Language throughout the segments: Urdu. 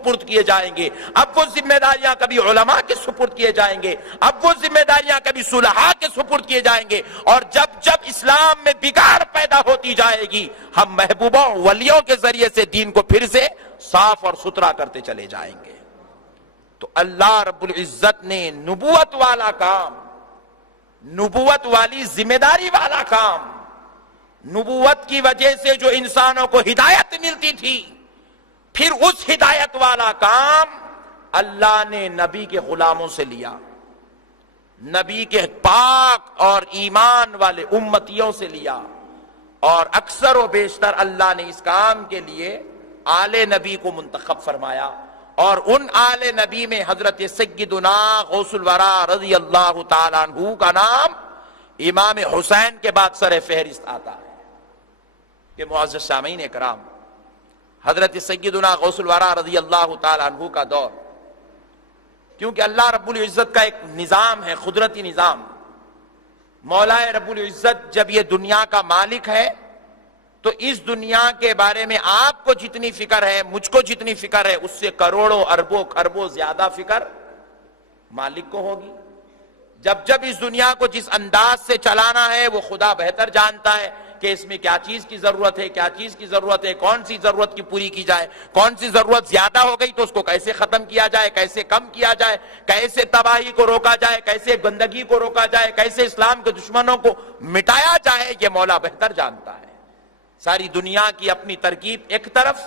سپرد کیے جائیں گے، اب وہ ذمہ داریاں کبھی علماء کے سپرد کیے جائیں گے، اب وہ ذمہ داریاں کبھی صلحاء کے سپرد کیے جائیں گے، اور جب جب اسلام میں بگاڑ پیدا ہوتی جائے گی ہم محبوبوں ولیوں کے ذریعے سے دین کو پھر سے صاف اور ستھرا کرتے چلے جائیں گے۔ تو اللہ رب العزت نے نبوت والا کام، نبوت والی ذمہ داری والا کام، نبوت کی وجہ سے جو انسانوں کو ہدایت ملتی تھی، پھر اس ہدایت والا کام اللہ نے نبی کے غلاموں سے لیا، نبی کے پاک اور ایمان والے امتیوں سے لیا، اور اکثر و بیشتر اللہ نے اس کام کے لیے آل نبی کو منتخب فرمایا، اور ان آل نبی میں حضرت سیدنا غوث الورا رضی اللہ تعالیٰ عنہ کا نام امام حسین کے بعد سر فہرست آتا ہے۔ کہ معزز سامعین کرام، حضرت سیدنا غوث الورا رضی اللہ تعالیٰ عنہ کا دور، کیونکہ اللہ رب العزت کا ایک نظام ہے، قدرتی نظام، مولا رب العزت جب یہ دنیا کا مالک ہے تو اس دنیا کے بارے میں آپ کو جتنی فکر ہے، مجھ کو جتنی فکر ہے، اس سے کروڑوں اربوں خربوں زیادہ فکر مالک کو ہوگی۔ جب جب اس دنیا کو جس انداز سے چلانا ہے وہ خدا بہتر جانتا ہے کہ اس میں کیا چیز کی ضرورت ہے، کیا چیز کی ضرورت ہے، کون سی ضرورت کی پوری کی جائے، کون سی ضرورت زیادہ ہو گئی تو اس کو کیسے ختم کیا جائے، کیسے کم کیا جائے، کیسے تباہی کو روکا جائے، کیسے گندگی کو روکا جائے، کیسے اسلام کے دشمنوں کو مٹایا جائے، یہ مولا بہتر جانتا ہے۔ ساری دنیا کی اپنی ترکیب ایک طرف،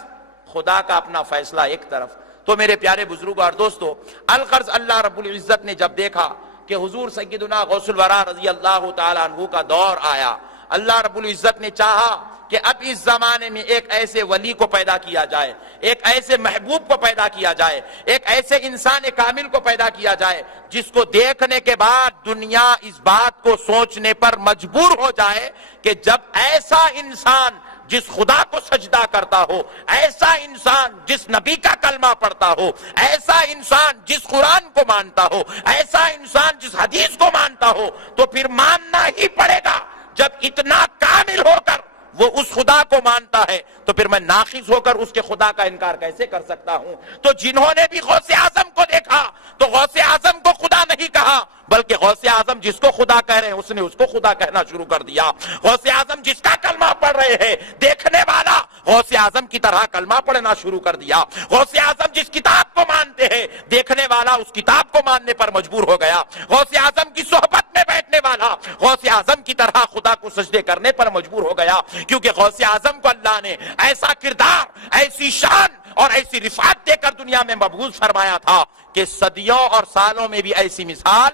خدا کا اپنا فیصلہ ایک طرف۔ تو میرے پیارے بزرگوں اور دوستو، الغرض اللہ رب العزت نے جب دیکھا کہ حضور سیدنا غوث الورا رضی اللہ تعالیٰ عنہ کا دور آیا، اللہ رب العزت نے چاہا کہ اب اس زمانے میں ایک ایسے ولی کو پیدا کیا جائے، ایک ایسے محبوب کو پیدا کیا جائے، ایک ایسے انسان کامل کو پیدا کیا جائے جس کو دیکھنے کے بعد دنیا اس بات کو سوچنے پر مجبور ہو جائے کہ جب ایسا انسان جس خدا کو سجدہ کرتا ہو، ایسا انسان جس نبی کا کلمہ پڑھتا ہو، ایسا انسان جس قرآن کو مانتا ہو، ایسا انسان جس حدیث کو مانتا ہو، تو پھر ماننا ہی پڑے گا۔ جب اتنا کامل ہو کر وہ اس خدا کو مانتا ہے تو پھر میں ناقص ہو کر اس کے خدا کا انکار کیسے کر سکتا ہوں؟ تو جنہوں نے بھی غوث اعظم کو دیکھا تو غوث اعظم کو خدا نہیں کہا، بلکہ غوث اعظم جس کو خدا کہہ رہے ہیں اس نے اس کو خدا کہنا شروع کر دیا۔ غوث اعظم جس کا کلمہ پڑھ رہے ہیں، دیکھنے والا غوث اعظم کی طرح کلمہ پڑھنا شروع کر دیا۔ غوث اعظم جس کتاب کو مانتے ہیں، دیکھنے والا اس کتاب کو ماننے پر مجبور ہو گیا۔ غوث اعظم کی صحبت میں بیٹھنے والا غوث اعظم کی طرح خدا کو سجدے کرنے پر مجبور ہو گیا، کیونکہ غوث اعظم کو اللہ نے ایسا کردار، ایسی شان اور ایسی رفعت دے کر دنیا میں مبعوث فرمایا تھا کہ صدیوں اور سالوں میں بھی ایسی مثال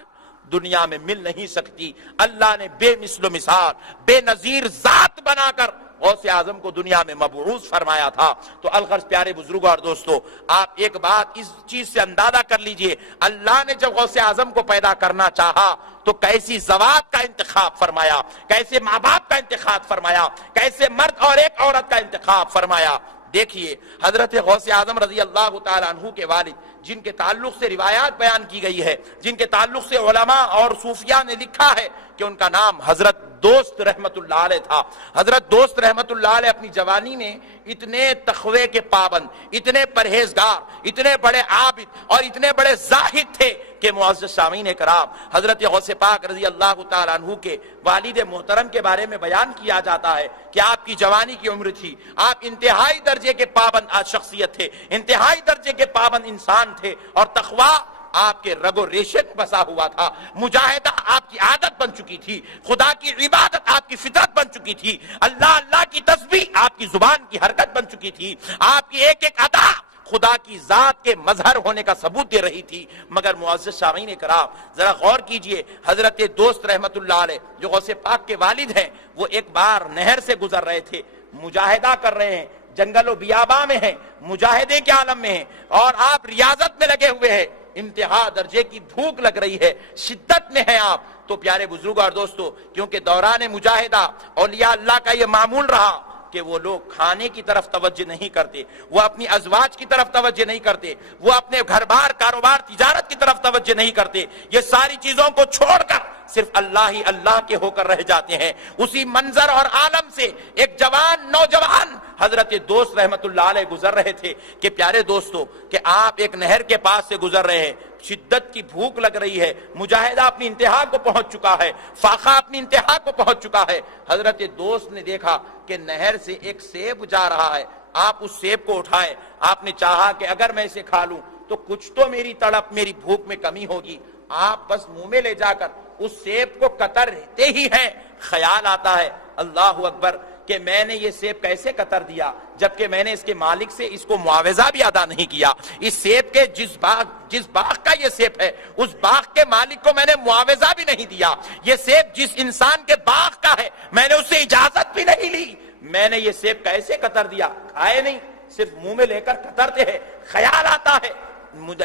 دنیا میں مل نہیں سکتی۔ اللہ نے بے مثل و مثال، بے نظیر ذات بنا کر غوث اعظم کو دنیا میں مبعوث فرمایا تھا۔ تو الغرض پیارے بزرگوں اور دوستو، آپ ایک بات اس چیز سے اندازہ کر لیجئے، اللہ نے جب غوث اعظم کو پیدا کرنا چاہا تو کیسی زوات کا انتخاب فرمایا، کیسے ماں باپ کا انتخاب فرمایا، کیسے مرد اور ایک عورت کا انتخاب فرمایا۔ دیکھیے حضرت غوث اعظم رضی اللہ تعالیٰ عنہ کے والد، جن کے تعلق سے روایات بیان کی گئی ہے، جن کے تعلق سے علماء اور صوفیاء نے لکھا ہے کہ ان کا نام حضرت دوست رحمت اللہ علیہ تھا۔ حضرت دوست رحمت اللہ علیہ اپنی جوانی میں اتنے تقوی کے پابند، اتنے پرہیزگار، اتنے بڑے عابد اور اتنے بڑے زاہد تھے کہ معزز سامعین کرام، حضرت غوث پاک رضی اللہ تعالیٰ عنہ کے والد محترم کے بارے میں بیان کیا جاتا ہے کہ آپ کی جوانی کی عمر تھی، آپ انتہائی درجے کے پابند شخصیت تھے، انتہائی درجے کے پابند انسان تھے، اور تقوی آپ کے رگ و ریشے میں بسا ہوا تھا، مجاہدہ آپ کی عادت بن چکی تھی، خدا کی عبادت آپ کی فطرت بن چکی تھی، اللہ اللہ کی تسبیح آپ کی زبان کی حرکت بن چکی تھی، آپ کی ایک ایک ادا خدا کی ذات کے مظہر ہونے کا ثبوت دے رہی تھی۔ مگر معزز سامعین کرام، ذرا غور کیجئے، حضرت دوست رحمت اللہ علیہ جو غوث پاک کے والد ہیں، وہ ایک بار نہر سے گزر رہے تھے، مجاہدہ کر رہے ہیں، جنگل و بیاباں میں ہیں، مجاہدے کے عالم میں ہیں، اور آپ ریاضت میں لگے ہوئے ہیں، انتہا درجے کی بھوک لگ رہی ہے، شدت میں ہیں آپ۔ تو پیارے بزرگوں اور دوستو، کیونکہ دوران مجاہدہ اولیاء اللہ کا یہ معمول رہا کہ وہ لوگ کھانے کی طرف توجہ نہیں کرتے، وہ اپنی ازواج کی طرف توجہ نہیں کرتے، وہ اپنے گھر بار کاروبار تجارت کی طرف توجہ نہیں کرتے، یہ ساری چیزوں کو چھوڑ کر صرف اللہ ہی اللہ کے ہو کر رہ جاتے ہیں۔ اسی منظر اور عالم سے ایک جوان نوجوان حضرت دوست رحمت اللہ علیہ گزر رہے تھے کہ پیارے دوستو کہ آپ ایک نہر کے پاس سے گزر رہے ہیں، شدت کی بھوک لگ رہی ہے، مجاہدہ اپنی انتہا کو پہنچ چکا ہے، فاقہ اپنی انتہا کو پہنچ چکا ہے۔ حضرت دوست نے دیکھا کہ نہر سے ایک سیب جا رہا ہے، آپ اس سیب کو اٹھائے، آپ نے چاہا کہ اگر میں اسے کھا لوں تو کچھ تو میری تڑپ میری بھوک میں کمی ہوگی۔ آپ بس منہ میں لے جا کر اس سیب کو قطرتے ہی ہیں، خیال آتا ہے اللہ اکبر کہ میں نے یہ سیب کیسے قطر دیا جبکہ میں نے اس کے مالک سے اس کو معاوضہ بھی ادا نہیں کیا۔ اس سیب کے جس باغ کا یہ سیب ہے اس باغ کے مالک کو میں نے معاوضہ بھی نہیں دیا۔ یہ سیب جس انسان کے باغ کا ہے میں نے اس سے اجازت بھی نہیں لی، میں نے یہ سیب کیسے قطر دیا؟ کھائے نہیں، صرف منہ میں لے کر قطرتے ہیں، خیال آتا ہے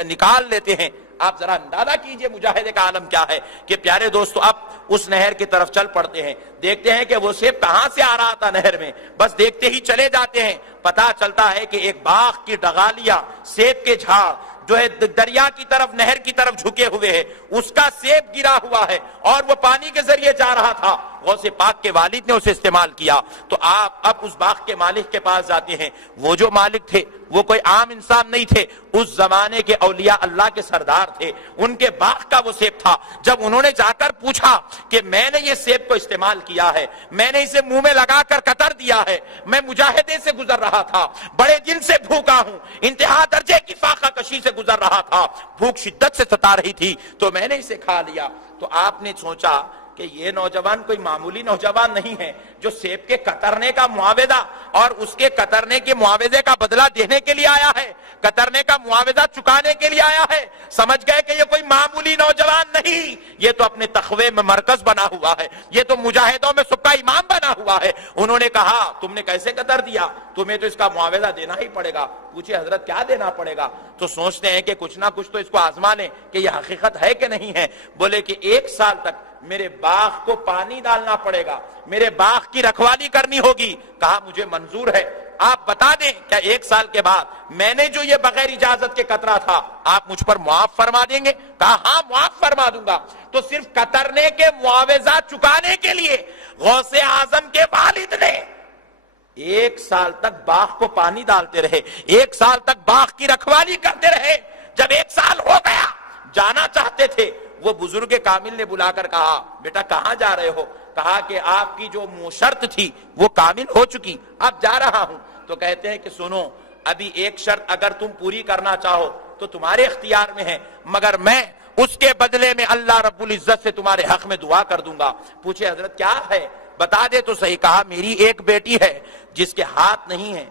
نکال لیتے ہیں۔ آپ ذرا اندازہ کیجئے مجاہدے کا عالم کیا ہے کہ پیارے دوستو اب اس نہر کی طرف چل پڑتے ہیں، دیکھتے ہیں کہ وہ سیب کہاں سے آ رہا تھا نہر میں، بس دیکھتے ہی چلے جاتے ہیں۔ پتہ چلتا ہے کہ ایک باغ کی ڈغالیاں، سیب کے جھاڑ جو ہے دریا کی طرف نہر کی طرف جھکے ہوئے ہیں، اس کا سیب گرا ہوا ہے اور وہ پانی کے ذریعے جا رہا تھا۔ غوث پاک کے والد نے اسے استعمال کیا تو آپ اب اس باغ کے مالک کے پاس جاتے ہیں۔ وہ جو مالک تھے وہ کوئی عام انسان نہیں تھے، اس زمانے کے اولیاء اللہ کے سردار تھے، ان کے باغ کا وہ سیب تھا۔ جب انہوں نے جا کر پوچھا کہ میں نے یہ سیب کو استعمال کیا ہے، میں نے اسے منہ میں لگا کر قطر دیا ہے، میں مجاہدے سے گزر رہا تھا، بڑے دن سے بھوکا ہوں، انتہا درجے کی فاقہ کشی سے گزر رہا تھا، بھوک شدت سے ستا رہی تھی تو میں نے اسے کھا لیا۔ تو آپ نے سوچا کہ یہ نوجوان کوئی معمولی نوجوان نہیں ہے جو سیب کے قطرنے کا معاوضہ اور اس کے قطرنے کے معاوضے کا بدلہ دینے کے لیے آیا ہے، قطرنے کا معاوضہ چکانے کے لیے آیا ہے۔ سمجھ گئے کہ یہ کوئی معمولی نوجوان نہیں، یہ تو اپنے تقوی میں مرکز بنا ہوا ہے، یہ تو مجاہدوں میں سب کا امام بنا ہوا ہے۔ انہوں نے کہا تم نے کیسے قطر دیا؟ تمہیں تو اس کا معاوضہ دینا ہی پڑے گا۔ پوچھے حضرت کیا دینا پڑے گا؟ تو سوچتے ہیں کہ کچھ نہ کچھ تو اس کو آزما لیں کہ یہ حقیقت ہے کہ نہیں ہے۔ بولے کہ 1 سال تک میرے باغ کو پانی ڈالنا پڑے گا، میرے باغ کی رکھوالی کرنی ہوگی۔ کہا مجھے منظور ہے، آپ بتا دیں کیا 1 سال کے بعد میں نے جو یہ بغیر اجازت کے قطرہ تھا آپ مجھ پر معاف فرما دیں گے؟ کہا ہاں معاف فرما دوں گا۔ تو صرف قطرنے کے معاوضہ چکانے کے لیے غوث اعظم کے والد نے 1 سال تک باغ کو پانی ڈالتے رہے، 1 سال تک باغ کی رکھوالی کرتے رہے۔ جب 1 سال ہو گیا جانا چاہتے تھے، وہ بزرگ کامل نے بلا کر کہا بیٹا کہاں جا رہے ہو؟ کہا کہ آپ کی جو شرط تھی وہ کامل ہو چکی، اب جا رہا ہوں۔ تو کہتے ہیں کہ سنو ابھی ایک شرط اگر تم پوری کرنا چاہو تو تمہارے اختیار میں ہے، مگر میں اس کے بدلے میں اللہ رب العزت سے تمہارے حق میں دعا کر دوں گا۔ پوچھے حضرت کیا ہے بتا دے تو صحیح۔ کہا میری ایک بیٹی ہے جس کے ہاتھ نہیں ہے،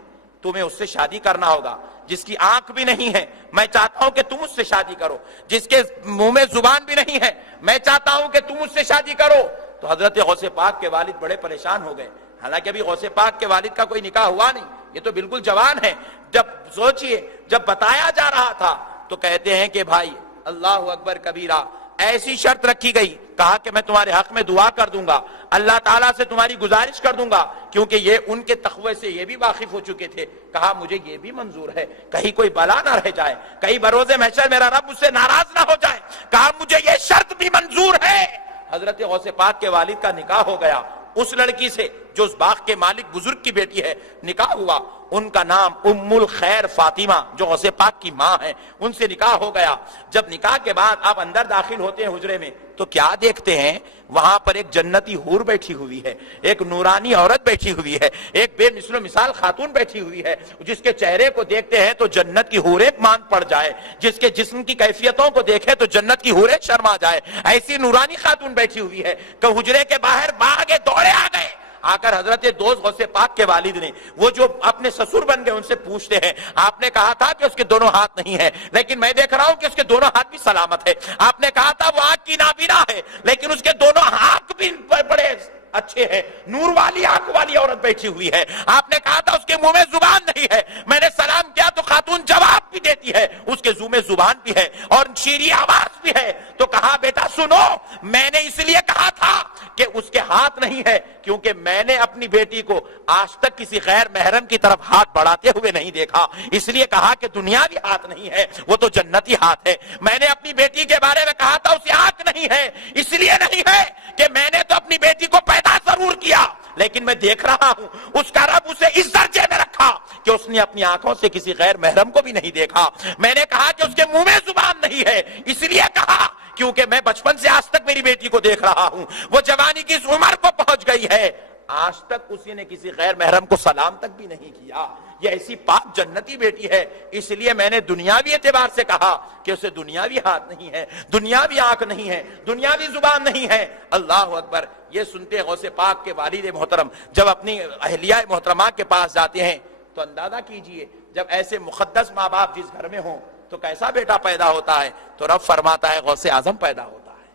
تمہیں اس سے شادی کرنا ہوگا، جس کی آنکھ بھی نہیں ہے میں چاہتا ہوں کہ تم اس سے شادی کرو، جس کے منہ میں زبان بھی نہیں ہے میں چاہتا ہوں کہ تم اس سے شادی کرو۔ تو حضرت غوث پاک کے والد بڑے پریشان ہو گئے، حالانکہ ابھی غوث پاک کے والد کا کوئی نکاح ہوا نہیں، یہ تو بالکل جوان ہے۔ جب سوچئے جب بتایا جا رہا تھا تو کہتے ہیں کہ بھائی اللہ اکبر کبیرہ، ایسی شرط رکھی گئی، کہا کہ میں تمہارے حق میں دعا کر دوں گا، اللہ تعالیٰ سے تمہاری گزارش کر دوں گا، کیونکہ یہ ان کے تقوی سے یہ بھی واقف ہو چکے تھے۔ کہا مجھے یہ بھی منظور ہے، کہیں کوئی بلا نہ رہ جائے، کہیں بروز محشر میرا رب مجھ سے ناراض نہ ہو جائے۔ کہا مجھے یہ شرط بھی منظور ہے۔ حضرت غوث پاک کے والد کا نکاح ہو گیا اس لڑکی سے جو اس باغ کے مالک بزرگ کی بیٹی ہے، نکاح ہوا۔ ان کا نام ام الخیر فاطمہ جو غوث پاک کی ماں ہے، ان سے نکاح ہو گیا۔ جب نکاح کے بعد آپ اندر داخل ہوتے ہیں حجرے میں تو کیا دیکھتے ہیں؟ وہاں پر ایک جنتی حور بیٹھی ہوئی ہے، ایک نورانی عورت بیٹھی ہوئی ہے، ایک بے مثل و مثال خاتون بیٹھی ہوئی ہے، جس کے چہرے کو دیکھتے ہیں تو جنت کی حوریں مان پڑ جائے، جس کے جسم کی کیفیتوں کو دیکھے تو جنت کی حوریں شرما جائے، ایسی نورانی خاتون بیٹھی ہوئی ہے کہ حجرے کے باہر بھاگے دوڑے آ گئے۔ آ کر حضرت دوست غوث پاک کے والد نے، وہ جو اپنے سسر بن گئے، ان سے پوچھتے ہیں آپ نے کہا تھا کہ اس کے دونوں ہاتھ نہیں ہیں، لیکن میں دیکھ رہا ہوں کہ اس کے دونوں ہاتھ بھی سلامت ہے۔ آپ نے کہا تھا وہ آنکھ کی نابینا ہے، لیکن اس کے دونوں ہاتھ بھی بڑے اچھے ہیں، نور والی آنکھ والی عورت بیٹھی ہوئی ہے۔ آپ نے کہا تھا اس کے منہ میں زبان نہیں ہے، میں نے سلام کیا تو خاتون جواب بھی دیتی ہے، اس کے منہ میں زبان بھی ہے اور شیریں آواز بھی ہے۔ تو تو کہا بیٹا سنو، میں نے اس لیے کہا تھا کہ اس کے ہاتھ نہیں ہے کیونکہ میں نے اپنی بیٹی کو آج تک کسی غیر محرم کی طرف ہاتھ بڑھاتے ہوئے نہیں دیکھا، اس لیے کہا کہ دنیاوی ہاتھ نہیں ہے، وہ تو جنتی ہاتھ ہے۔ میں نے اپنی بیٹی کے بارے میں کہا تھا اسے آنکھ نہیں ہے، اس لیے نہیں ہے کہ میں نے تو اپنی بیٹی کو پیدا ضرور کیا لیکن میں دیکھ رہا ہوں اس کا رب اسے اس درجے میں رکھا کہ اس نے اپنی آنکھوں سے کسی غیر محرم کو بھی نہیں دیکھا۔ میں نے کہا کہ اس کے منہ میں زبان نہیں ہے، اس لیے کہا کیونکہ میں بچپن سے آج تک میری بیٹی کو دیکھ رہا ہوں، وہ جوانی کی اس عمر کو پہنچ گئی ہے، آج تک اسی نے کسی غیر محرم کو سلام تک بھی نہیں کیا، یہ ایسی پاک جنتی بیٹی ہے، اس لیے میں نے دنیاوی اعتبار سے کہا کہ اسے دنیاوی ہاتھ نہیں ہے، دنیاوی آنکھ نہیں ہے، دنیاوی زبان نہیں ہے۔ اللہ اکبر۔ یہ سنتے غوث پاک کے والد محترم جب اپنی اہلیہ محترمہ کے پاس جاتے ہیں تو اندازہ کیجئے جب ایسے مقدس ماں باپ جس گھر میں ہوں تو کیسا بیٹا پیدا ہوتا ہے، تو رب فرماتا ہے غوث اعظم پیدا ہوتا ہے،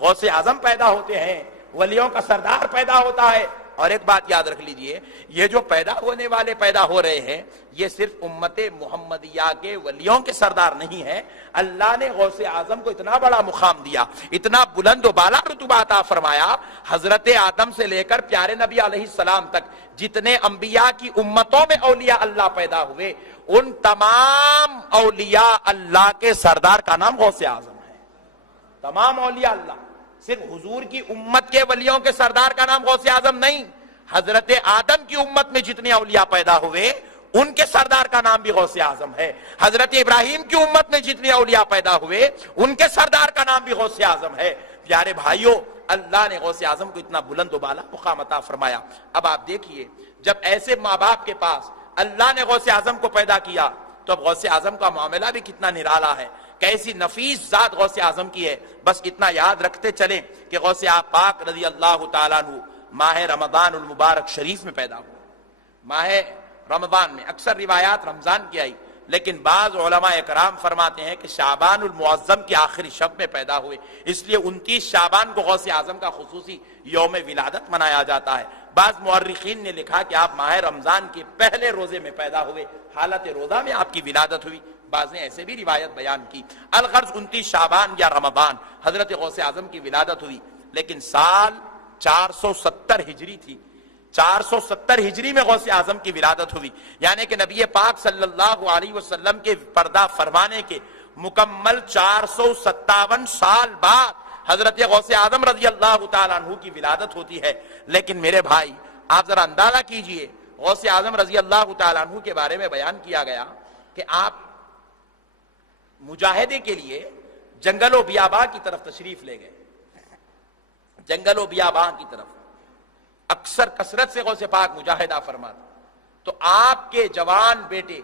غوث اعظم پیدا ہوتے ہیں، ولیوں کا سردار پیدا ہوتا ہے۔ اور ایک بات یاد رکھ لیجئے، یہ جو پیدا ہونے والے پیدا ہو رہے ہیں یہ صرف امت محمدیہ کے ولیوں کے سردار نہیں ہیں، اللہ نے غوث اعظم کو اتنا بڑا مقام دیا، اتنا بلند و بالا رتبہ عطا فرمایا، حضرت آدم سے لے کر پیارے نبی علیہ السلام تک جتنے انبیاء کی امتوں میں اولیاء اللہ پیدا ہوئے ان تمام اولیاء اللہ کے سردار کا نام غوث اعظم ہے۔ تمام اولیاء اللہ، صرف حضور کی امت کے ولیوں کے سردار کا نام غوث اعظم نہیں، حضرت آدم کی امت میں جتنے اولیاء پیدا ہوئے ان کے سردار کا نام بھی غوث اعظم ہے، حضرت ابراہیم کی امت میں جتنے اولیاء پیدا ہوئے ان کے سردار کا نام بھی غوث اعظم ہے۔ پیارے بھائیوں، اللہ نے غوث اعظم کو اتنا بلند و بالا مقام عطا فرمایا۔ اب آپ دیکھیے جب ایسے ماں باپ کے پاس اللہ نے غوث اعظم کو پیدا کیا تو اب غوث اعظم کا معاملہ بھی کتنا نرالا ہے، کیسی نفیس ذات غوث اعظم کی ہے۔ بس اتنا یاد رکھتے چلیں کہ غوث پاک رضی اللہ تعالیٰ عنہ ماہ رمضان المبارک شریف میں پیدا ہوا۔ ماہ رمضان میں اکثر روایات رمضان کی آئی لیکن بعض علماء اکرام فرماتے ہیں کہ شعبان المعظم کی آخری شب میں پیدا ہوئے، اس لیے 29 شعبان کو غوث اعظم کا خصوصی یوم ولادت منایا جاتا ہے۔ بعض مورخین نے لکھا کہ آپ ماہ رمضان کے پہلے روزے میں پیدا ہوئے، حالت روزہ میں آپ کی ولادت ہوئی، بعض نے ایسے بھی روایت بیان کی۔ الغرض 29 شعبان یا رمضان حضرت غوث اعظم کی ولادت ہوئی، لیکن سال 470 ہجری تھی، 470 ہجری میں غوث اعظم کی ولادت ہوئی، یعنی کہ نبی پاک صلی اللہ علیہ وسلم کے پردہ فرمانے کے مکمل 457 سال بعد حضرت غوث اعظم رضی اللہ تعالیٰ عنہ کی ولادت ہوتی ہے۔ لیکن میرے بھائی آپ ذرا اندازہ کیجئے، غوث اعظم رضی اللہ تعالیٰ عنہ کے بارے میں بیان کیا گیا کہ آپ مجاہدے کے لیے جنگل و بیاباں کی طرف تشریف لے گئے، جنگل و بیاباں کی طرف اکثر کثرت سے غوث پاک مجاہدہ فرماتے، تو آپ کے جوان بیٹے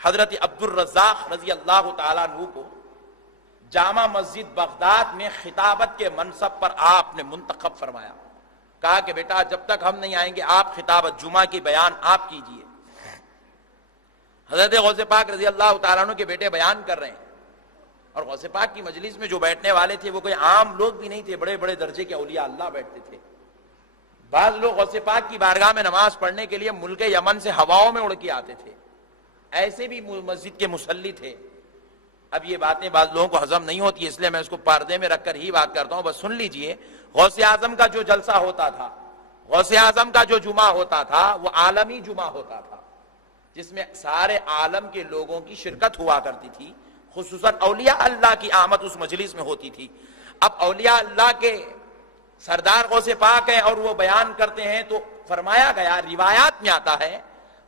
حضرت عبد الرزاق رضی اللہ تعالیٰ عنہ کو جامع مسجد بغداد میں خطابت کے منصب پر آپ نے منتخب فرمایا، کہا کہ بیٹا جب تک ہم نہیں آئیں گے آپ خطابت جمعہ کی بیان آپ کیجئے۔ حضرت غوث پاک رضی اللہ تعالیٰ عنہ کے بیٹے بیان کر رہے ہیں، اور غوث پاک کی مجلس میں جو بیٹھنے والے تھے وہ کوئی عام لوگ بھی نہیں تھے، بڑے بڑے درجے کے اولیاء اللہ بیٹھتے تھے۔ بعض لوگ غوث پاک کی بارگاہ میں نماز پڑھنے کے لیے ملک یمن سے ہواؤں میں اڑ کے آتے تھے، ایسے بھی مسجد کے مصلی تھے۔ اب یہ باتیں بعض لوگوں کو ہضم نہیں ہوتی، اس لیے میں اس کو پردے میں رکھ کر ہی بات کرتا ہوں، بس سن لیجئے۔ غوث اعظم کا جو جلسہ ہوتا تھا، غوث اعظم کا جو جمعہ ہوتا تھا وہ عالمی جمعہ ہوتا تھا، جس میں سارے عالم کے لوگوں کی شرکت ہوا کرتی تھی، خصوصاً اولیاء اللہ کی آمد اس مجلس میں ہوتی تھی۔ اب اولیاء اللہ کے سردار غوث پاک ہیں اور وہ بیان کرتے ہیں، تو فرمایا گیا، روایات میں آتا ہے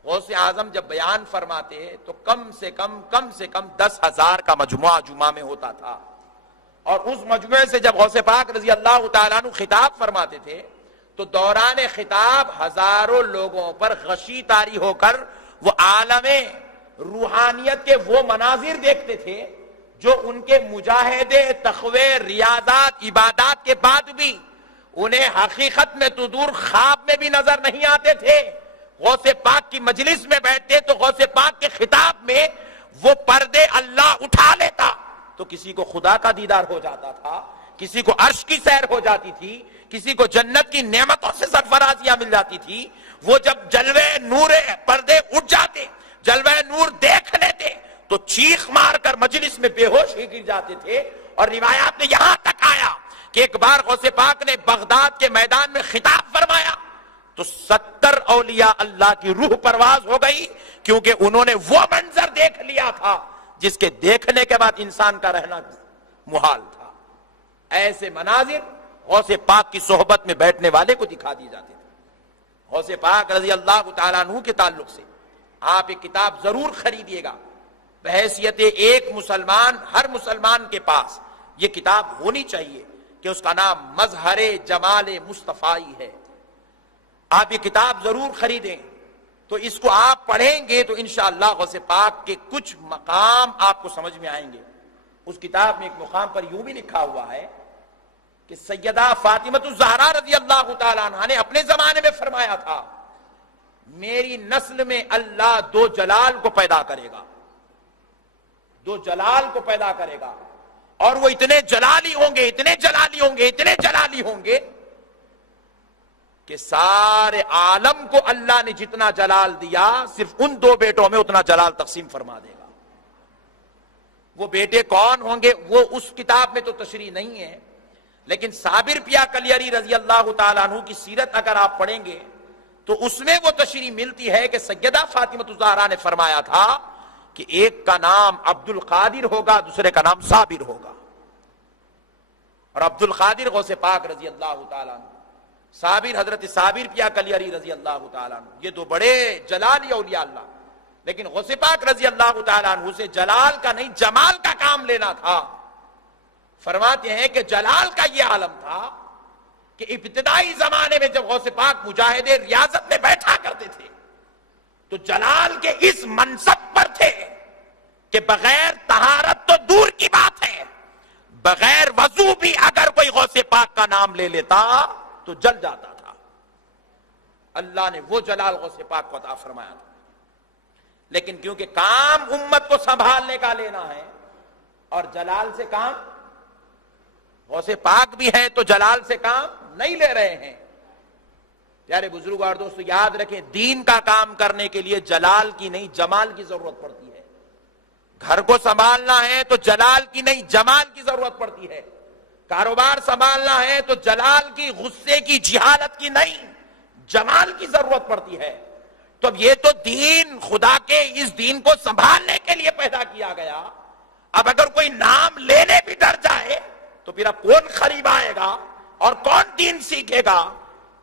غوث اعظم جب بیان فرماتے تو کم سے کم 10,000 کا مجموعہ جمعہ میں ہوتا تھا، اور اس مجموعے سے جب غوث پاک رضی اللہ تعالیٰ عنہ خطاب فرماتے تھے تو دوران خطاب ہزاروں لوگوں پر غشی طاری ہو کر وہ عالم روحانیت کے وہ مناظر دیکھتے تھے جو ان کے مجاہدے، تقوی، ریاضات، عبادات کے بعد بھی انہیں حقیقت میں تو دور خواب میں بھی نظر نہیں آتے تھے۔ غوث پاک کی مجلس میں بیٹھتے تو غوث پاک کے خطاب میں وہ پردے اللہ اٹھا لیتا تو کسی کو خدا کا دیدار ہو جاتا تھا، کسی کو عرش کی سیر ہو جاتی تھی، کسی کو جنت کی نعمتوں سے سرفرازیاں مل جاتی تھی۔ وہ جب جلوے نور پردے اٹھ جاتے، جلوے نور دیکھ لیتے تو چیخ مار کر مجلس میں بے ہوش ہی گر جاتے تھے. اور روایات میں یہاں تک آیا کہ ایک بار غوث پاک نے بغداد کے میدان میں خطاب فرمایا تو 70 اولیاء اللہ کی روح پرواز ہو گئی, کیونکہ انہوں نے وہ منظر دیکھ لیا تھا جس کے دیکھنے کے بعد انسان کا رہنا محال تھا. ایسے مناظر غوث پاک کی صحبت میں بیٹھنے والے کو دکھا دی جاتے تھے. غوث پاک رضی اللہ تعالیٰ عنہ کے تعلق سے آپ ایک کتاب ضرور خریدیے گا. بحیثیت ایک مسلمان, ہر مسلمان کے پاس یہ کتاب ہونی چاہیے کہ اس کا نام مظہر جمال مصطفی ہے. آپ یہ کتاب ضرور خریدیں, تو اس کو آپ پڑھیں گے تو انشاءاللہ غوث پاک کے کچھ مقام آپ کو سمجھ میں آئیں گے. اس کتاب میں ایک مقام پر یوں بھی لکھا ہوا ہے کہ سیدہ فاطمہ الزہرا رضی اللہ تعالیٰ عنہ نے اپنے زمانے میں فرمایا تھا, میری نسل میں اللہ دو جلال کو پیدا کرے گا, دو جلال کو پیدا کرے گا, اور وہ اتنے جلالی ہوں گے, اتنے جلالی ہوں گے, اتنے جلالی ہوں گے کہ سارے عالم کو اللہ نے جتنا جلال دیا صرف ان دو بیٹوں میں اتنا جلال تقسیم فرما دے گا. وہ بیٹے کون ہوں گے وہ اس کتاب میں تو تشریح نہیں ہے, لیکن صابر پیا کلیری رضی اللہ تعالیٰ عنہ کی سیرت اگر آپ پڑھیں گے تو اس میں وہ تشریح ملتی ہے کہ سیدہ فاطمہ الزہرا نے فرمایا تھا کہ ایک کا نام عبد القادر ہوگا, دوسرے کا نام صابر ہوگا. اور عبد القادر غوث پاک رضی اللہ تعالیٰ عنہ, صابر حضرت صابر پیا کلیری رضی اللہ تعالیٰ عنہ, یہ دو بڑے جلالی اولیاء اللہ. لیکن غوث پاک رضی اللہ تعالیٰ عنہ سے جلال کا نہیں جمال کا کام لینا تھا. فرماتے ہیں کہ جلال کا یہ عالم تھا کہ ابتدائی زمانے میں جب غوث پاک مجاہد ریاضت میں بیٹھا کرتے تھے تو جلال کے اس منصب پر تھے کہ بغیر طہارت تو دور کی بات ہے, بغیر وضو بھی اگر کوئی غوث پاک کا نام لے لیتا تو جل جاتا تھا. اللہ نے وہ جلال غوث پاک کو عطا فرمایا تھا. لیکن کیونکہ کام امت کو سنبھالنے کا لینا ہے اور جلال سے کام, غوث پاک بھی ہے تو جلال سے کام نہیں لے رہے ہیں. پیارے بزرگ اور دوستو یاد رکھیں, دین کا کام کرنے کے لیے جلال کی نہیں جمال کی ضرورت پڑتی ہے. گھر کو سنبھالنا ہے تو جلال کی نہیں جمال کی ضرورت پڑتی ہے. کاروبار سنبھالنا ہے تو جلال کی, غصے کی, جہالت کی نہیں جمال کی ضرورت پڑتی ہے. تو اب یہ تو دین, خدا کے اس دین کو سنبھالنے کے لیے پیدا کیا گیا. اب اگر کوئی نام لینے بھی ڈر جائے تو پھر اب کون قریب آئے گا اور کون دین سیکھے گا؟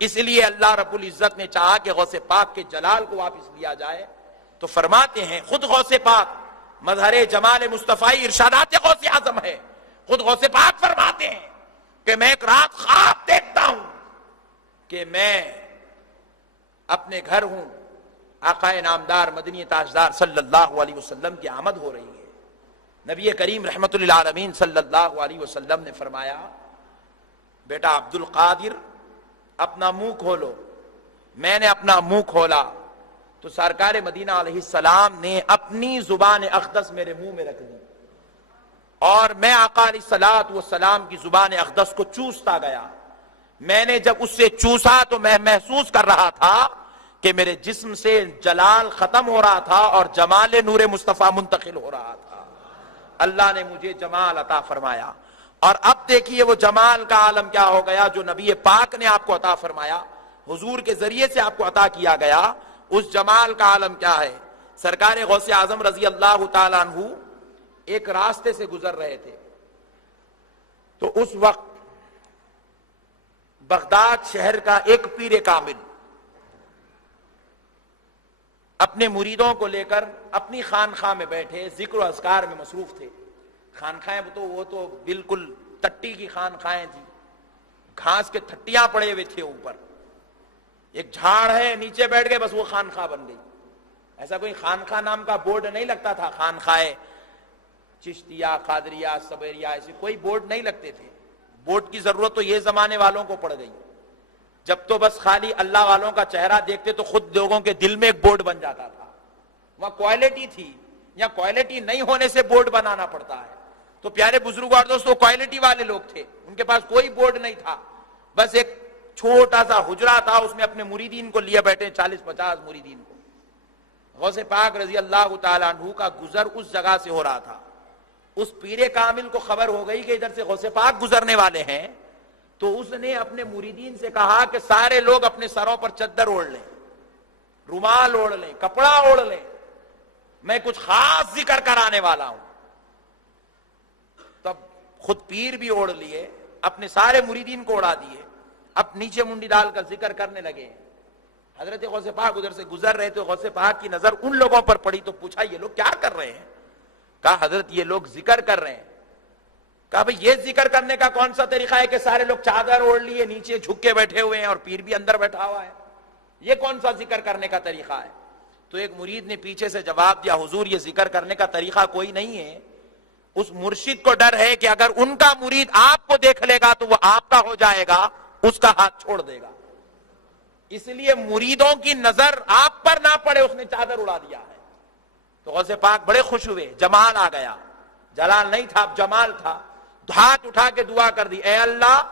اس لیے اللہ رب العزت نے چاہا کہ غوث پاک کے جلال کو واپس لیا جائے. تو فرماتے ہیں خود غوث پاک مظہر جمال مصطفی ارشادات غوث اعظم ہے. خود غوث پاک فرماتے ہیں کہ میں ایک رات خواب دیکھتا ہوں کہ میں اپنے گھر ہوں, آقا نامدار مدنی تاجدار صلی اللہ علیہ وسلم کی آمد ہو رہی ہے. نبی کریم رحمت للعالمین صلی اللہ علیہ وسلم نے فرمایا, بیٹا عبد القادر اپنا منہ کھولو. میں نے اپنا منہ کھولا تو سرکار مدینہ علیہ السلام نے اپنی زبان اقدس میرے منہ میں رکھ دی, اور میں آقا علیہ الصلوۃ والسلام کی زبان اقدس کو چوستا گیا. میں نے جب اس سے چوسا تو میں محسوس کر رہا تھا کہ میرے جسم سے جلال ختم ہو رہا تھا اور جمال نور مصطفیٰ منتقل ہو رہا تھا. اللہ نے مجھے جمال عطا فرمایا. اور اب دیکھیے وہ جمال کا عالم کیا ہو گیا جو نبی پاک نے آپ کو عطا فرمایا, حضور کے ذریعے سے آپ کو عطا کیا گیا. اس جمال کا عالم کیا ہے؟ سرکار غوث اعظم رضی اللہ تعالیٰ عنہ ایک راستے سے گزر رہے تھے تو اس وقت بغداد شہر کا ایک پیر کامل اپنے مریدوں کو لے کر اپنی خانخواہ میں بیٹھے ذکر و اذکار میں مصروف تھے. خانخواہیں وہ تو بالکل ٹٹی کی خانخواہیں تھی, گھاس کے تھٹیاں پڑے ہوئے تھے, اوپر ایک جھاڑ ہے, نیچے بیٹھ گئے بس وہ خانخواہ بن گئی. ایسا کوئی خانخواہ نام کا بورڈ نہیں لگتا تھا. خانخواہ چشتیہ, قادریہ, صبیریہ ایسے کوئی بورڈ نہیں لگتے تھے. بورڈ کی ضرورت تو یہ زمانے والوں کو پڑ گئی. جب تو بس خالی اللہ والوں کا چہرہ دیکھتے تو خود لوگوں کے دل میں ایک بورڈ بن جاتا تھا. وہاں کوالٹی تھی, یا کوالٹی نہیں ہونے سے بورڈ بنانا پڑتا ہے. تو پیارے بزرگ اور دوستو کوالٹی والے لوگ تھے, ان کے پاس کوئی بورڈ نہیں تھا, بس ایک چھوٹا سا حجرہ تھا, اس میں اپنے مریدین کو لیے بیٹھے 40-50 مریدین کو. غوث پاک رضی اللہ تعالیٰ عنہ کا گزر اس جگہ سے ہو رہا تھا. اس پیر کامل کو خبر ہو گئی کہ ادھر سے غوث پاک گزرنے والے ہیں, تو اس نے اپنے مریدین سے کہا کہ سارے لوگ اپنے سروں پر چادر اوڑھ لیں, رومال اوڑھ لیں, کپڑا اوڑھ لیں, میں کچھ خاص ذکر کرانے والا ہوں. تب خود پیر بھی اوڑھ لیے, اپنے سارے مریدین کو اڑا دیے, اب نیچے منڈی ڈال کر ذکر کرنے لگے. حضرت غوث پاک ادھر سے گزر رہے تھے, غوث پاک کی نظر ان لوگوں پر پڑی تو پوچھا یہ لوگ کیا کر رہے ہیں؟ کہا حضرت یہ لوگ ذکر کر رہے ہیں. کہا بھئی یہ ذکر کرنے کا کون سا طریقہ ہے کہ سارے لوگ چادر اوڑھ لیے نیچے جھک کے بیٹھے ہوئے ہیں اور پیر بھی اندر بیٹھا ہوا ہے, یہ کون سا ذکر کرنے کا طریقہ ہے؟ تو ایک مرید نے پیچھے سے جواب دیا, حضور یہ ذکر کرنے کا طریقہ کوئی نہیں ہے, اس مرشد کو ڈر ہے کہ اگر ان کا مرید آپ کو دیکھ لے گا تو وہ آپ کا ہو جائے گا, اس کا ہاتھ چھوڑ دے گا, اس لیے مریدوں کی نظر آپ پر نہ پڑے, اس نے چادر اڑا دیا ہے. تو غوث پاک بڑے خوش ہوئے, جمال آ گیا, جلال نہیں تھا اب جمال تھا. ہاتھ اٹھا کے دعا کر دی, اے اللہ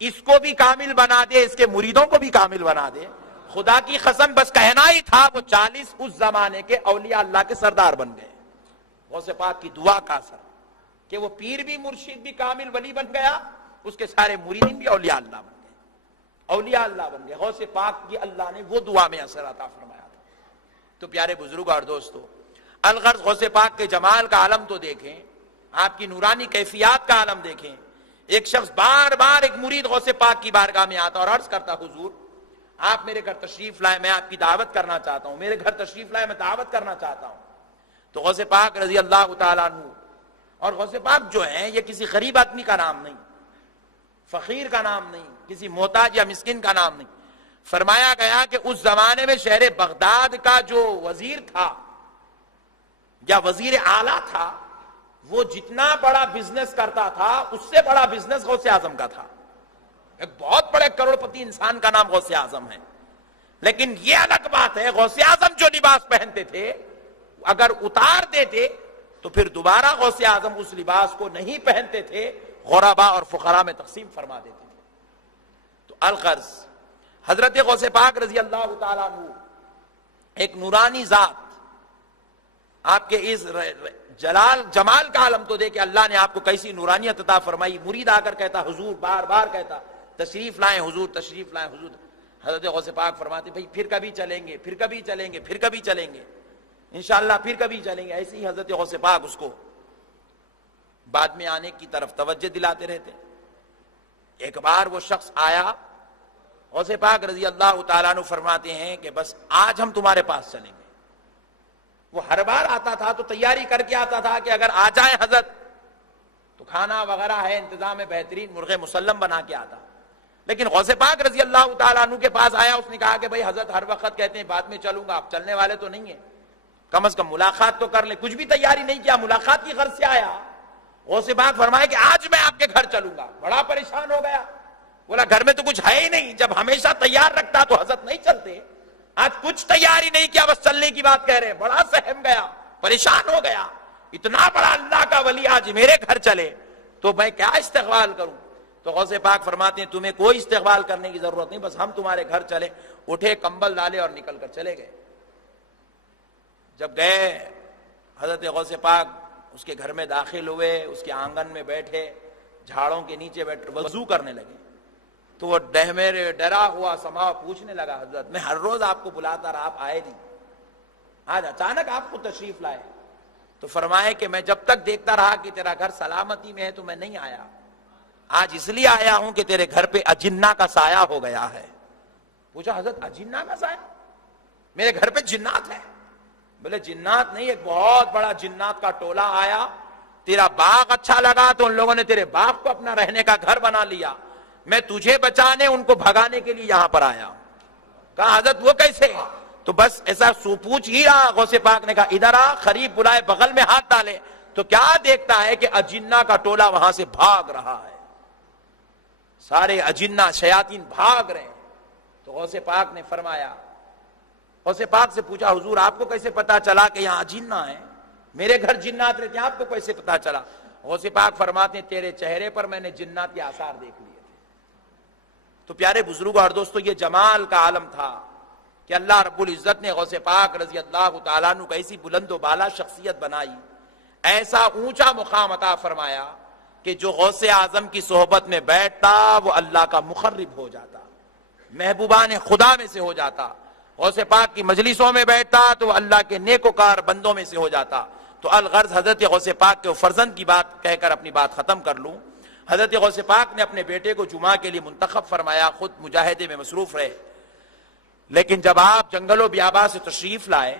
اس کو بھی کامل بنا دے, اس کے مریدوں کو بھی کامل بنا دے. خدا کی قسم بس کہنا ہی تھا, وہ 40 اس زمانے کے اولیاء اللہ کے سردار بن گئے. غوث پاک کی دعا کا اثر کہ وہ پیر بھی مرشد بھی کامل ولی بن گیا, اس کے سارے مریدین بھی اولیاء اللہ بن گئے, اولیاء اللہ بن گئے. غوث پاک کی اللہ نے وہ دعا میں اثر عطا فرمایا تھا. تو پیارے بزرگ اور دوستو, الغرض غوث پاک کے جمال کا عالم تو دیکھیں, آپ کی نورانی کیفیات کا عالم دیکھیں. ایک شخص بار بار ایک مرید غوث پاک کی بارگاہ میں آتا اور عرض کرتا, حضور آپ میرے گھر تشریف لائے, میں آپ کی دعوت کرنا چاہتا ہوں, میرے گھر تشریف لائے, میں دعوت کرنا چاہتا ہوں. تو غوث پاک رضی اللہ تعالیٰ عنہ, اور غوث پاک جو ہیں یہ کسی غریب آدمی کا نام نہیں, فقیر کا نام نہیں, کسی محتاج یا مسکین کا نام نہیں. فرمایا گیا کہ اس زمانے میں شہر بغداد کا جو وزیر تھا یا وزیر اعلیٰ تھا, وہ جتنا بڑا بزنس کرتا تھا اس سے بڑا بزنس غوث اعظم کا تھا. ایک بہت بڑے کروڑ پتی انسان کا نام غوث اعظم ہے. لیکن یہ الگ بات ہے, غوث اعظم جو لباس پہنتے تھے اگر اتار دیتے تو پھر دوبارہ غوث اعظم اس لباس کو نہیں پہنتے تھے, غربا اور فقراء میں تقسیم فرما دیتے تھے. تو الغرض حضرت غوث پاک رضی اللہ تعالیٰ عنہ ایک نورانی ذات, آپ کے اس جمال کا عالم تو دے کہ اللہ نے آپ کو کیسی نورانیت عطا فرمائی. مرید آ کر کہتا, حضور بار بار کہتا, تشریف لائیں حضور, تشریف لائیں حضور. حضرت غوث پاک فرماتے, بھئی پھر کبھی چلیں گے, پھر کبھی چلیں گے, پھر کبھی چلیں گے, انشاءاللہ پھر کبھی چلیں گے. ایسے ہی حضرت غوث پاک اس کو بعد میں آنے کی طرف توجہ دلاتے رہتے. ایک بار وہ شخص آیا, غوث پاک رضی اللہ تعالیٰ عنہ فرماتے ہیں کہ بس آج ہم تمہارے پاس چلیں گے. وہ ہر بار آتا تھا تو تیاری کر کے آتا تھا کہ اگر آ جائیں حضرت تو کھانا وغیرہ ہے, انتظام بہترین, مرغ مسلم بنا کے آتا. لیکن غوث پاک رضی اللہ تعالیٰ عنہ کے پاس آیا, اس نے کہا کہ بھئی حضرت ہر وقت کہتے ہیں بعد میں چلوں گا, آپ چلنے والے تو نہیں ہیں, کم از کم ملاقات تو کر لیں. کچھ بھی تیاری نہیں کیا, ملاقات کی غرض سے آیا. غوث پاک فرمایا کہ آج میں آپ کے گھر چلوں گا. بڑا پریشان ہو گیا, بولا گھر میں تو کچھ ہے ہی نہیں, جب ہمیشہ تیار رکھتا تو حضرت نہیں چلتے, آج کچھ تیاری نہیں کیا, بس چلنے کی بات کہہ رہے ہیں. بڑا سہم گیا, پریشان ہو گیا, اتنا بڑا اللہ کا ولی آج میرے گھر چلے تو میں کیا استقبال کروں. تو غوث پاک فرماتے ہیں تمہیں کوئی استقبال کرنے کی ضرورت نہیں, بس ہم تمہارے گھر چلے. اٹھے, کمبل ڈالے اور نکل کر چلے گئے. جب گئے حضرت غوث پاک اس کے گھر میں داخل ہوئے, اس کے آنگن میں بیٹھے, جھاڑوں کے نیچے بیٹھ وضو کرنے لگے. تو وہ ڈرا ہوا سما پوچھنے لگا, حضرت میں ہر روز آپ کو بلاتا رہا, آپ آئے نہیں, آج اچانک آپ کو تشریف لائے. تو فرمائے کہ میں جب تک دیکھتا رہا کہ تیرا گھر سلامتی میں ہے تو میں نہیں آیا, آج اس لیے آیا ہوں کہ تیرے گھر پہ اجنہ کا سایہ ہو گیا ہے. پوچھا حضرت اجنہ کا سایہ, میرے گھر پہ جنات ہے. بولے جنات نہیں, ایک بہت بڑا جنات کا ٹولہ آیا, تیرا باغ اچھا لگا تو ان لوگوں نے تیرے باغ کو اپنا رہنے کا گھر بنا لیا, میں تجھے بچانے ان کو بھگانے کے لیے یہاں پر آیا. کہا حضرت وہ کیسے؟ تو بس ایسا سو پوچھ ہی رہا. غوث پاک نے کہا ادھر آ, قریب بلائے, بغل میں ہاتھ ڈالے تو کیا دیکھتا ہے کہ اجنہ کا ٹولہ وہاں سے بھاگ رہا ہے, سارے اجنہ شیاطین بھاگ رہے ہیں. تو غوث پاک نے فرمایا, غوث پاک سے پوچھا حضور آپ کو کیسے پتا چلا کہ یہاں اجنہ ہے, میرے گھر جنات رہتے ہیں, آپ کو کیسے پتا چلا؟ غوث پاک فرماتے ہیں تیرے چہرے پر میں نے جنات کے آثار دیکھ لیے تھے. تو پیارے بزرگوں اور دوستو, یہ جمال کا عالم تھا. کہ اللہ رب العزت نے غوث پاک رضی اللہ تعالیٰ عنہ کو ایسی بلند و بالا شخصیت بنائی، ایسا اونچا مقام عطا فرمایا کہ جو غوث اعظم کی صحبت میں بیٹھتا وہ اللہ کا مقرب ہو جاتا، محبوبان خدا میں سے ہو جاتا۔ غوث پاک کی مجلسوں میں بیٹھتا تو وہ اللہ کے نیکوکار بندوں میں سے ہو جاتا۔ تو الغرض حضرت غوث پاک کے فرزند کی بات کہہ کر اپنی بات ختم کر لوں۔ حضرت غوث پاک نے اپنے بیٹے کو جمعہ کے لیے منتخب فرمایا، خود مجاہدے میں مصروف رہے، لیکن جب آپ جنگل و بیاباں سے تشریف لائے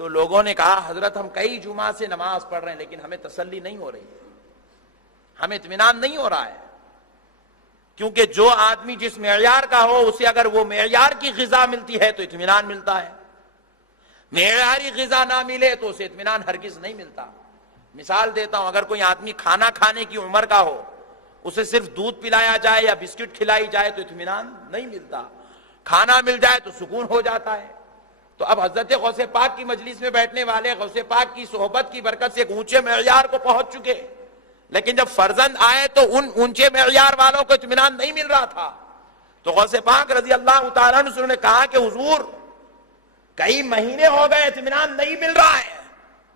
تو لوگوں نے کہا حضرت ہم کئی جمعہ سے نماز پڑھ رہے ہیں لیکن ہمیں تسلی نہیں ہو رہی، ہمیں اطمینان نہیں ہو رہا ہے، کیونکہ جو آدمی جس معیار کا ہو اسے اگر وہ معیار کی غذا ملتی ہے تو اطمینان ملتا ہے، معیاری غذا نہ ملے تو اسے اطمینان ہرگز نہیں ملتا۔ مثال دیتا ہوں، اگر کوئی آدمی کھانا کھانے کی عمر کا ہو، اسے صرف دودھ پلایا جائے یا بسکٹ کھلائی جائے تو اطمینان نہیں ملتا، کھانا مل جائے تو سکون ہو جاتا ہے۔ تو اب حضرت غوث پاک کی مجلس میں بیٹھنے والے غوث پاک کی صحبت کی برکت سے ایک اونچے معیار کو پہنچ چکے، لیکن جب فرزند آئے تو ان اونچے معیار والوں کو اطمینان نہیں مل رہا تھا۔ تو غوث پاک رضی اللہ تعالیٰ عنہ نے کہا کہ حضور کئی مہینے ہو گئے اطمینان نہیں مل رہا ہے۔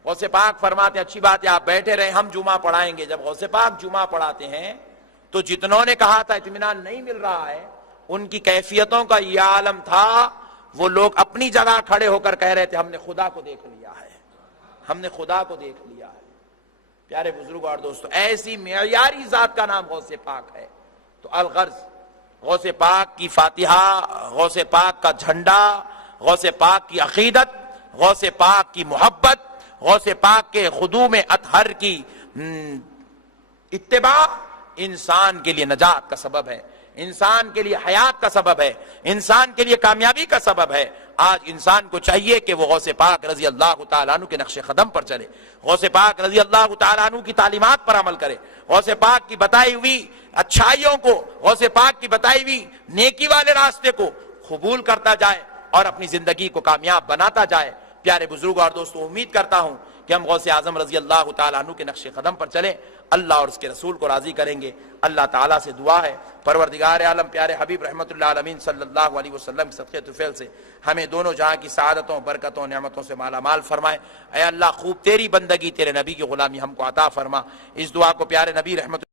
غوث پاک فرماتے اچھی بات ہے آپ بیٹھے رہے، ہم جمعہ پڑھائیں گے۔ جب غوث پاک جمعہ پڑھاتے ہیں تو جتنوں نے کہا تھا اطمینان نہیں مل رہا ہے، ان کی کیفیتوں کا یہ عالم تھا، وہ لوگ اپنی جگہ کھڑے ہو کر کہہ رہے تھے ہم نے خدا کو دیکھ لیا ہے، ہم نے خدا کو دیکھ لیا ہے۔ پیارے بزرگوں اور دوستو، ایسی معیاری ذات کا نام غوث پاک ہے۔ تو الغرض غوث پاک کی فاتحہ، غوث پاک کا جھنڈا، غوث پاک کی عقیدت، غوث پاک کی محبت، غوث پاک کے خدوم اطہر کی اتباع انسان کے لیے نجات کا سبب ہے، انسان کے لیے حیات کا سبب ہے، انسان کے لیے کامیابی کا سبب ہے۔ آج انسان کو چاہیے کہ وہ غوث پاک رضی اللہ تعالیٰ عنہ کے نقش قدم پر چلے، غوث پاک رضی اللہ تعالیٰ عنہ کی تعلیمات پر عمل کرے، غوث پاک کی بتائی ہوئی اچھائیوں کو، غوث پاک کی بتائی ہوئی نیکی والے راستے کو قبول کرتا جائے اور اپنی زندگی کو کامیاب بناتا جائے۔ پیارے بزرگ اور دوستو، امید کرتا ہوں کہ ہم غوث اعظم رضی اللہ تعالیٰ عنہ کے نقش قدم پر چلیں، اللہ اور اس کے رسول کو راضی کریں گے۔ اللہ تعالیٰ سے دعا ہے پروردگار عالم پیارے حبیب رحمت اللہ عالمین صلی اللہ علیہ وسلم کے صدقے طفیل سے ہمیں دونوں جہاں کی سعادتوں، برکتوں، نعمتوں سے مالا مال فرمائے۔ اے اللہ خوب تیری بندگی، تیرے نبی کی غلامی ہم کو عطا فرما۔ اس دعا کو پیارے نبی رحمت